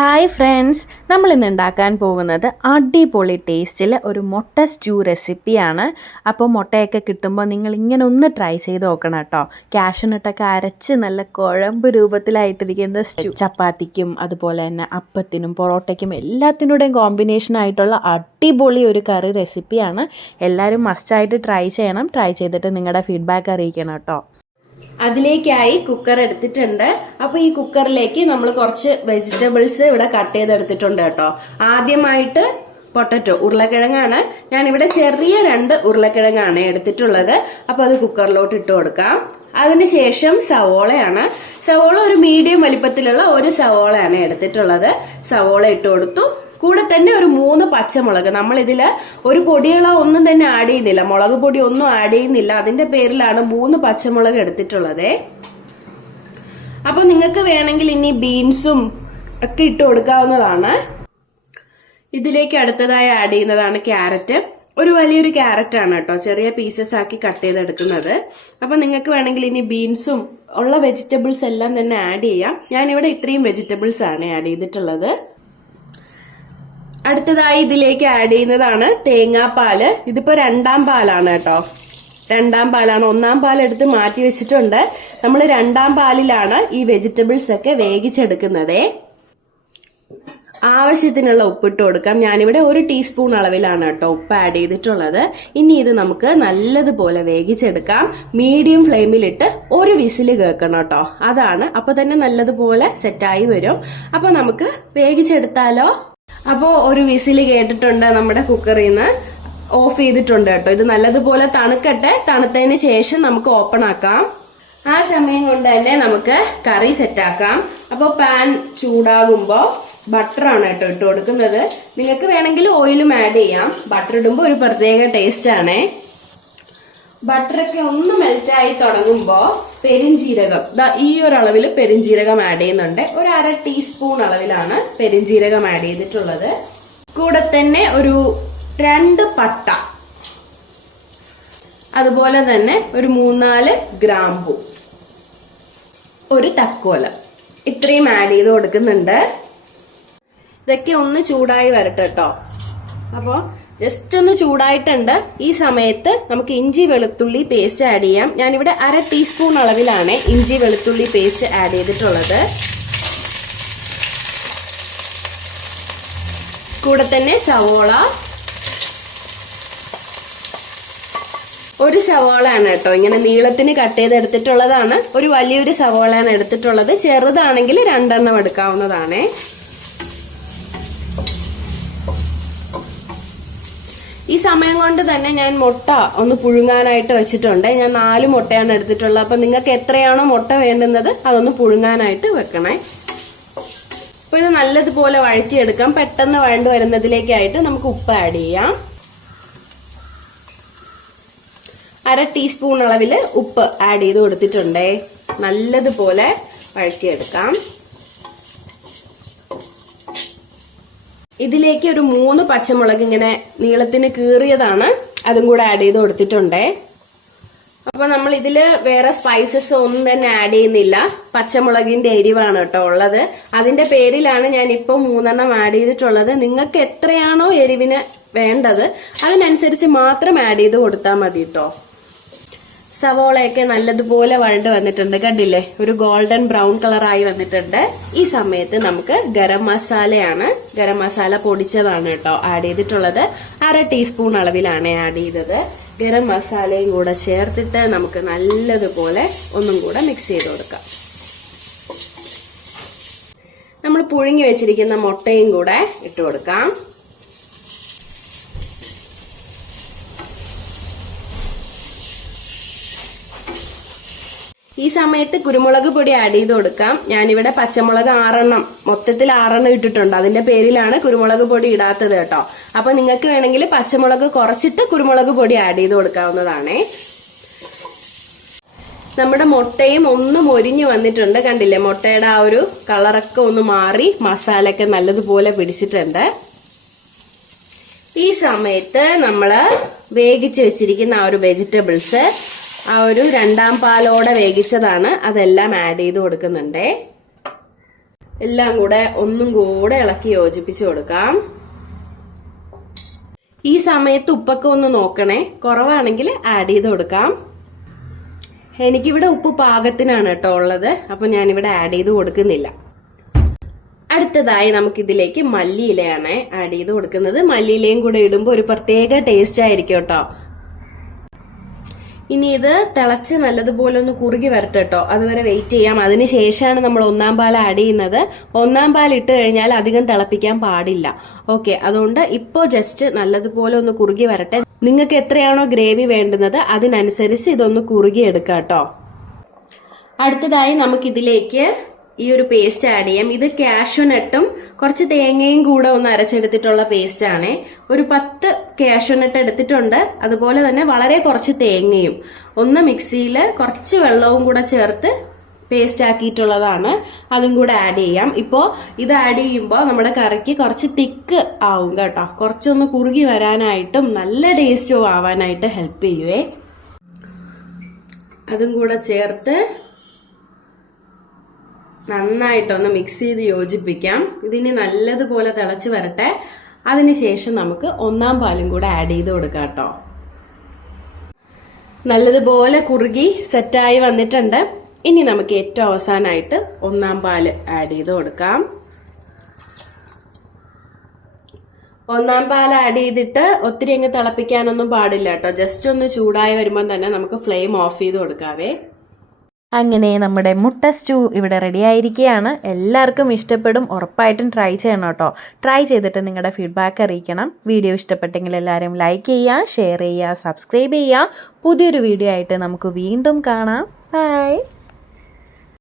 Hi friends, നമ്മളിന്ന് ഉണ്ടാക്കാൻ പോകുന്നത് അടിപൊളി ടേസ്റ്റിൽ ഒരു മുട്ട സ്റ്റൂ റെസിപ്പിയാണ്. അപ്പോൾ മുട്ടയൊക്കെ കിട്ടുമ്പോൾ നിങ്ങൾ ഇങ്ങനെ ഒന്ന് ട്രൈ ചെയ്ത് നോക്കണം കേട്ടോ. കാഷ്യൂനട്ടൊക്കെ അരച്ച് നല്ല കുഴമ്പ് രൂപത്തിലായിട്ടിരിക്കുന്ന സ്റ്റൂ ചപ്പാത്തിക്കും അതുപോലെ തന്നെ അപ്പത്തിനും പൊറോട്ടയ്ക്കും എല്ലാത്തിനൂടെയും കോമ്പിനേഷനായിട്ടുള്ള അടിപൊളി ഒരു കറി റെസിപ്പിയാണ്. എല്ലാവരും മസ്റ്റായിട്ട് ട്രൈ ചെയ്യണം. ട്രൈ ചെയ്തിട്ട് നിങ്ങളുടെ ഫീഡ്ബാക്ക് അറിയിക്കണം കേട്ടോ. അതിലേക്കായി കുക്കർ എടുത്തിട്ടുണ്ട്. അപ്പൊ ഈ കുക്കറിലേക്ക് നമ്മൾ കുറച്ച് വെജിറ്റബിൾസ് ഇവിടെ കട്ട് ചെയ്തെടുത്തിട്ടുണ്ട് കേട്ടോ. ആദ്യമായിട്ട് പൊട്ടറ്റോ, ഉരുളക്കിഴങ്ങാണ്. ഞാനിവിടെ ചെറിയ 2 ഉരുളക്കിഴങ്ങാണ് എടുത്തിട്ടുള്ളത്. അപ്പൊ അത് കുക്കറിലോട്ട് ഇട്ട് കൊടുക്കാം. അതിനുശേഷം സവോളയാണ്. സവോള ഒരു മീഡിയം വലിപ്പത്തിലുള്ള ഒരു സവോളയാണ് എടുത്തിട്ടുള്ളത്. സവോള ഇട്ട് കൊടുത്തു. കൂടെ തന്നെ ഒരു 3 പച്ചമുളക്. നമ്മൾ ഇതില് ഒരു പൊടികളോ ഒന്നും തന്നെ ആഡ് ചെയ്യുന്നില്ല, മുളക് പൊടി ഒന്നും ആഡ് ചെയ്യുന്നില്ല. അതിന്റെ പേരിലാണ് 3 പച്ചമുളക് എടുത്തിട്ടുള്ളത്. അപ്പൊ നിങ്ങൾക്ക് വേണമെങ്കിൽ ഇനി ബീൻസും ഒക്കെ ഇട്ട് കൊടുക്കാവുന്നതാണ്. ഇതിലേക്ക് അടുത്തതായി ആഡ് ചെയ്യുന്നതാണ് ക്യാരറ്റ്. ഒരു വലിയൊരു ക്യാരറ്റ് ആണ് കേട്ടോ, ചെറിയ പീസസ് ആക്കി കട്ട് ചെയ്തെടുക്കുന്നത്. അപ്പൊ നിങ്ങൾക്ക് വേണമെങ്കിൽ ഇനി ബീൻസും ഉള്ള വെജിറ്റബിൾസ് എല്ലാം തന്നെ ആഡ് ചെയ്യാം. ഞാനിവിടെ ഇത്രയും വെജിറ്റബിൾസ് ആണ് ആഡ് ചെയ്തിട്ടുള്ളത്. അടുത്തതായി ഇതിലേക്ക് ആഡ് ചെയ്യുന്നതാണ് തേങ്ങാപ്പാല്. ഇതിപ്പോ 2ാം പാലാണ് കേട്ടോ. 2ാം പാലാണ്. 1ാം പാൽ എടുത്ത് മാറ്റി വെച്ചിട്ടുണ്ട്. നമ്മൾ 2ാം പാലിലാണ് ഈ വെജിറ്റബിൾസ് ഒക്കെ വേവിച്ചെടുക്കുന്നത്. ആവശ്യത്തിനുള്ള ഉപ്പിട്ട് കൊടുക്കാം. ഞാനിവിടെ 1 ടീസ്പൂൺ അളവിലാണ് കേട്ടോ ഉപ്പ് ആഡ് ചെയ്തിട്ടുള്ളത്. ഇനി ഇത് നമുക്ക് നല്ലതുപോലെ വേവിച്ചെടുക്കാം. മീഡിയം ഫ്ലെയിമിലിട്ട് 1 വിസിൽ കേൾക്കണം കേട്ടോ. അതാണ്, അപ്പൊ തന്നെ നല്ലതുപോലെ സെറ്റായി വരും. അപ്പൊ നമുക്ക് വേവിച്ചെടുത്താലോ. അപ്പോ 1 വിസിൽ കേട്ടിട്ടുണ്ട്. നമ്മുടെ കുക്കറിൽ നിന്ന് ഓഫ് ചെയ്തിട്ടുണ്ട് കേട്ടോ. ഇത് നല്ലതുപോലെ തണുക്കട്ടെ. തണുത്തതിന് ശേഷം നമുക്ക് ഓപ്പൺ ആക്കാം. ആ സമയം കൊണ്ട് തന്നെ നമുക്ക് കറി സെറ്റാക്കാം. അപ്പൊ പാൻ ചൂടാകുമ്പോ ബട്ടറാണ് കേട്ടോ ഇട്ട് കൊടുക്കുന്നത്. നിങ്ങൾക്ക് വേണമെങ്കിൽ ഓയിലും ആഡ് ചെയ്യാം. ബട്ടർ ഇടുമ്പോൾ ഒരു പ്രത്യേക ടേസ്റ്റ് ആണേ. ബട്ടറൊക്കെ ഒന്ന് മെൽറ്റായി തുടങ്ങുമ്പോ പെരിഞ്ജീരകം, ഈ ഒരു അളവിൽ പെരിഞ്ജീരകം ആഡ് ചെയ്യുന്നുണ്ട്. ഒരു 1/2 ടീസ്പൂൺ അളവിലാണ് പെരിഞ്ജീരകം ആഡ് ചെയ്തിട്ടുള്ളത്. കൂടെ തന്നെ ഒരു 2 പട്ട, അതുപോലെ തന്നെ ഒരു 3-4 ഗ്രാമ്പു, ഒരു തക്കോല, ഇത്രയും ആഡ് ചെയ്ത് കൊടുക്കുന്നുണ്ട്. ഇതൊക്കെ ഒന്ന് ചൂടായി വരട്ടെ കേട്ടോ. അപ്പോ ജസ്റ്റ് ഒന്ന് ചൂടായിട്ടുണ്ട്. ഈ സമയത്ത് നമുക്ക് ഇഞ്ചി വെളുത്തുള്ളി പേസ്റ്റ് ആഡ് ചെയ്യാം. ഞാനിവിടെ 1/2 ടീസ്പൂൺ അളവിലാണ് ഇഞ്ചി വെളുത്തുള്ളി പേസ്റ്റ് ആഡ് ചെയ്തിട്ടുള്ളത്. കൂടെ തന്നെ സവോള, ഒരു സവോളയാണ് കേട്ടോ ഇങ്ങനെ നീളത്തിന് കട്ട് ചെയ്തെടുത്തിട്ടുള്ളതാണ്. ഒരു വലിയൊരു സവോളയാണ് എടുത്തിട്ടുള്ളത്. ചെറുതാണെങ്കിൽ 2 എണ്ണം എടുക്കാവുന്നതാണ്. ഈ സമയം കൊണ്ട് തന്നെ ഞാൻ മുട്ട ഒന്ന് പുഴുങ്ങാനായിട്ട് വെച്ചിട്ടുണ്ട്. ഞാൻ 4 മുട്ടയാണ് എടുത്തിട്ടുള്ളത്. അപ്പൊ നിങ്ങൾക്ക് എത്രയാണോ മുട്ട വേണ്ടുന്നത് അതൊന്ന് പുഴുങ്ങാനായിട്ട് വെക്കണേ. അപ്പൊ ഇത് നല്ലതുപോലെ വഴറ്റിയെടുക്കാം. പെട്ടെന്ന് വഴണ്ടു വരുന്നതിലേക്കായിട്ട് നമുക്ക് ഉപ്പ് ആഡ് ചെയ്യാം. 1/2 ടീസ്പൂൺ അളവിൽ ഉപ്പ് ആഡ് ചെയ്ത് കൊടുത്തിട്ടുണ്ടേ. നല്ലതുപോലെ വഴറ്റിയെടുക്കാം. ഇതിലേക്ക് ഒരു 3 പച്ചമുളക് ഇങ്ങനെ നീളത്തിന് കീറിയതാണ്, അതും കൂടെ ആഡ് ചെയ്ത് കൊടുത്തിട്ടുണ്ടേ. അപ്പൊ നമ്മൾ ഇതില് വേറെ സ്പൈസസ് ഒന്നും തന്നെ ആഡ് ചെയ്യുന്നില്ല. പച്ചമുളകിന്റെ എരിവാണ് കേട്ടോ ഉള്ളത്. അതിന്റെ പേരിലാണ് ഞാൻ ഇപ്പൊ 3 എണ്ണം ആഡ് ചെയ്തിട്ടുള്ളത്. നിങ്ങൾക്ക് എത്രയാണോ എരിവിന് വേണ്ടത് അതിനനുസരിച്ച് മാത്രം ആഡ് ചെയ്ത് കൊടുത്താൽ മതി കേട്ടോ. സവോളയൊക്കെ നല്ലതുപോലെ വഴണ്ട് വന്നിട്ടുണ്ട്, കണ്ടില്ലേ? ഒരു ഗോൾഡൻ ബ്രൗൺ കളറായി വന്നിട്ടുണ്ട്. ഈ സമയത്ത് നമുക്ക് ഗരം മസാലയാണ്, ഗരം മസാല പൊടിച്ചതാണ് കേട്ടോ ആഡ് ചെയ്തിട്ടുള്ളത്. 1/2 ടീസ്പൂൺ അളവിലാണ് ആഡ് ചെയ്തത്. ഗരം മസാലയും കൂടെ ചേർത്തിട്ട് നമുക്ക് നല്ലതുപോലെ ഒന്നും കൂടെ മിക്സ് ചെയ്ത് കൊടുക്കാം. നമ്മൾ പുഴുങ്ങി വെച്ചിരിക്കുന്ന മുട്ടയും കൂടെ ഇട്ട് കൊടുക്കാം. ഈ സമയത്ത് കുരുമുളക് പൊടി ആഡ് ചെയ്ത് കൊടുക്കാം. ഞാനിവിടെ പച്ചമുളക് 6 എണ്ണം, മൊത്തത്തിൽ 6 എണ്ണം ഇട്ടിട്ടുണ്ട്. അതിന്റെ പേരിലാണ് കുരുമുളക് പൊടി ഇടാത്തത് കേട്ടോ. അപ്പൊ നിങ്ങൾക്ക് വേണമെങ്കിൽ പച്ചമുളക് കുറച്ചിട്ട് കുരുമുളക് പൊടി ആഡ് ചെയ്ത് കൊടുക്കാവുന്നതാണേ. നമ്മുടെ മുട്ടയും ഒന്ന് മൊരിഞ്ഞു വന്നിട്ടുണ്ട്, കണ്ടില്ലേ? മുട്ടയുടെ ആ ഒരു കളറൊക്കെ ഒന്ന് മാറി മസാലയൊക്കെ നല്ലതുപോലെ പിടിച്ചിട്ടുണ്ട്. ഈ സമയത്ത് നമ്മള് വേവിച്ച് വെച്ചിരിക്കുന്ന ആ ഒരു വെജിറ്റബിൾസ്, ആ ഒരു 2ാം പാലോടെ വേവിച്ചതാണ്, അതെല്ലാം ആഡ് ചെയ്ത് കൊടുക്കുന്നുണ്ടേ. എല്ലാം കൂടെ ഒന്നും കൂടെ ഇളക്കി യോജിപ്പിച്ച് കൊടുക്കാം. ഈ സമയത്ത് ഉപ്പൊക്കെ ഒന്ന് നോക്കണേ, കുറവാണെങ്കിൽ ആഡ് ചെയ്ത് കൊടുക്കാം. എനിക്കിവിടെ ഉപ്പ് പാകത്തിനാണ് കേട്ടോ ഉള്ളത്, അപ്പൊ ഞാനിവിടെ ആഡ് ചെയ്ത് കൊടുക്കുന്നില്ല. അടുത്തതായി നമുക്കിതിലേക്ക് മല്ലിയിലയാണ് ആഡ് ചെയ്ത് കൊടുക്കുന്നത്. മല്ലിയിലയും കൂടെ ഇടുമ്പോൾ ഒരു പ്രത്യേക ടേസ്റ്റ് ആയിരിക്കും കേട്ടോ. ഇനി ഇത് തിളച്ച് നല്ലതുപോലെ ഒന്ന് കുറുകി വരട്ടെ കേട്ടോ, അതുവരെ വെയിറ്റ് ചെയ്യാം. അതിനുശേഷമാണ് നമ്മൾ ഒന്നാം പാൽ ആഡ് ചെയ്യുന്നത്. ഒന്നാം പാൽ ഇട്ട് കഴിഞ്ഞാൽ അധികം തിളപ്പിക്കാൻ പാടില്ല. ഓക്കെ, അതുകൊണ്ട് ഇപ്പോൾ ജസ്റ്റ് നല്ലതുപോലെ ഒന്ന് കുറുകി വരട്ടെ. നിങ്ങൾക്ക് എത്രയാണോ ഗ്രേവി വേണ്ടുന്നത് അതിനനുസരിച്ച് ഇതൊന്ന് കുറുകി എടുക്കാം കേട്ടോ. അടുത്തതായി നമുക്കിതിലേക്ക് ഈ ഒരു പേസ്റ്റ് ആഡ് ചെയ്യാം. ഇത് കാഷ്യൂനട്ടും കുറച്ച് തേങ്ങയും കൂടെ ഒന്ന് അരച്ചെടുത്തിട്ടുള്ള പേസ്റ്റ് ആണ്. ഒരു 10 കാഷ്യൂനട്ട് എടുത്തിട്ടുണ്ട്, അതുപോലെ തന്നെ വളരെ കുറച്ച് തേങ്ങയും ഒന്ന് മിക്സിയിൽ കുറച്ച് വെള്ളവും കൂടെ ചേർത്ത് പേസ്റ്റ് ആക്കിയിട്ടുള്ളതാണ്. അതും കൂടെ ആഡ് ചെയ്യാം. ഇപ്പോൾ ഇത് ആഡ് ചെയ്യുമ്പോൾ നമ്മുടെ കറിക്ക് കുറച്ച് തിക്ക് ആവും കേട്ടോ. കുറച്ചൊന്ന് കുറുകി വരാനായിട്ടും നല്ല ടേസ്റ്റും ആവാനായിട്ട് ഹെൽപ്പ് ചെയ്യുവേ. അതും കൂടെ ചേർത്ത് നന്നായിട്ടൊന്ന് മിക്സ് ചെയ്ത് യോജിപ്പിക്കാം. ഇതിനി നല്ലതുപോലെ തിളച്ച് വരട്ടെ. അതിനുശേഷം നമുക്ക് ഒന്നാം പാലും കൂടെ ആഡ് ചെയ്ത് കൊടുക്കാം കേട്ടോ. നല്ലതുപോലെ കുറുകി സെറ്റായി വന്നിട്ടുണ്ട്. ഇനി നമുക്ക് ഏറ്റവും അവസാനമായിട്ട് ഒന്നാം പാല് ആഡ് ചെയ്ത് കൊടുക്കാം. ഒന്നാം പാൽ ആഡ് ചെയ്തിട്ട് ഒത്തിരി അങ്ങ് തിളപ്പിക്കാനൊന്നും പാടില്ല കേട്ടോ. ജസ്റ്റ് ഒന്ന് ചൂടായി വരുമ്പോൾ തന്നെ നമുക്ക് ഫ്ലെയിം ഓഫ് ചെയ്ത് കൊടുക്കാവേ. അങ്ങനെ നമ്മുടെ മുട്ട സ്റ്റൂ ഇവിടെ റെഡി ആയിരിക്കുകയാണ്. എല്ലാവർക്കും ഇഷ്ടപ്പെടും, ഉറപ്പായിട്ടും ട്രൈ ചെയ്യണം കേട്ടോ. ട്രൈ ചെയ്തിട്ട് നിങ്ങളുടെ ഫീഡ്ബാക്ക് അറിയിക്കണം. വീഡിയോ ഇഷ്ടപ്പെട്ടെങ്കിൽ എല്ലാവരും ലൈക്ക് ചെയ്യുക, ഷെയർ ചെയ്യുക, സബ്സ്ക്രൈബ് ചെയ്യുക. പുതിയൊരു വീഡിയോ ആയിട്ട് നമുക്ക് വീണ്ടും കാണാം. ബൈ.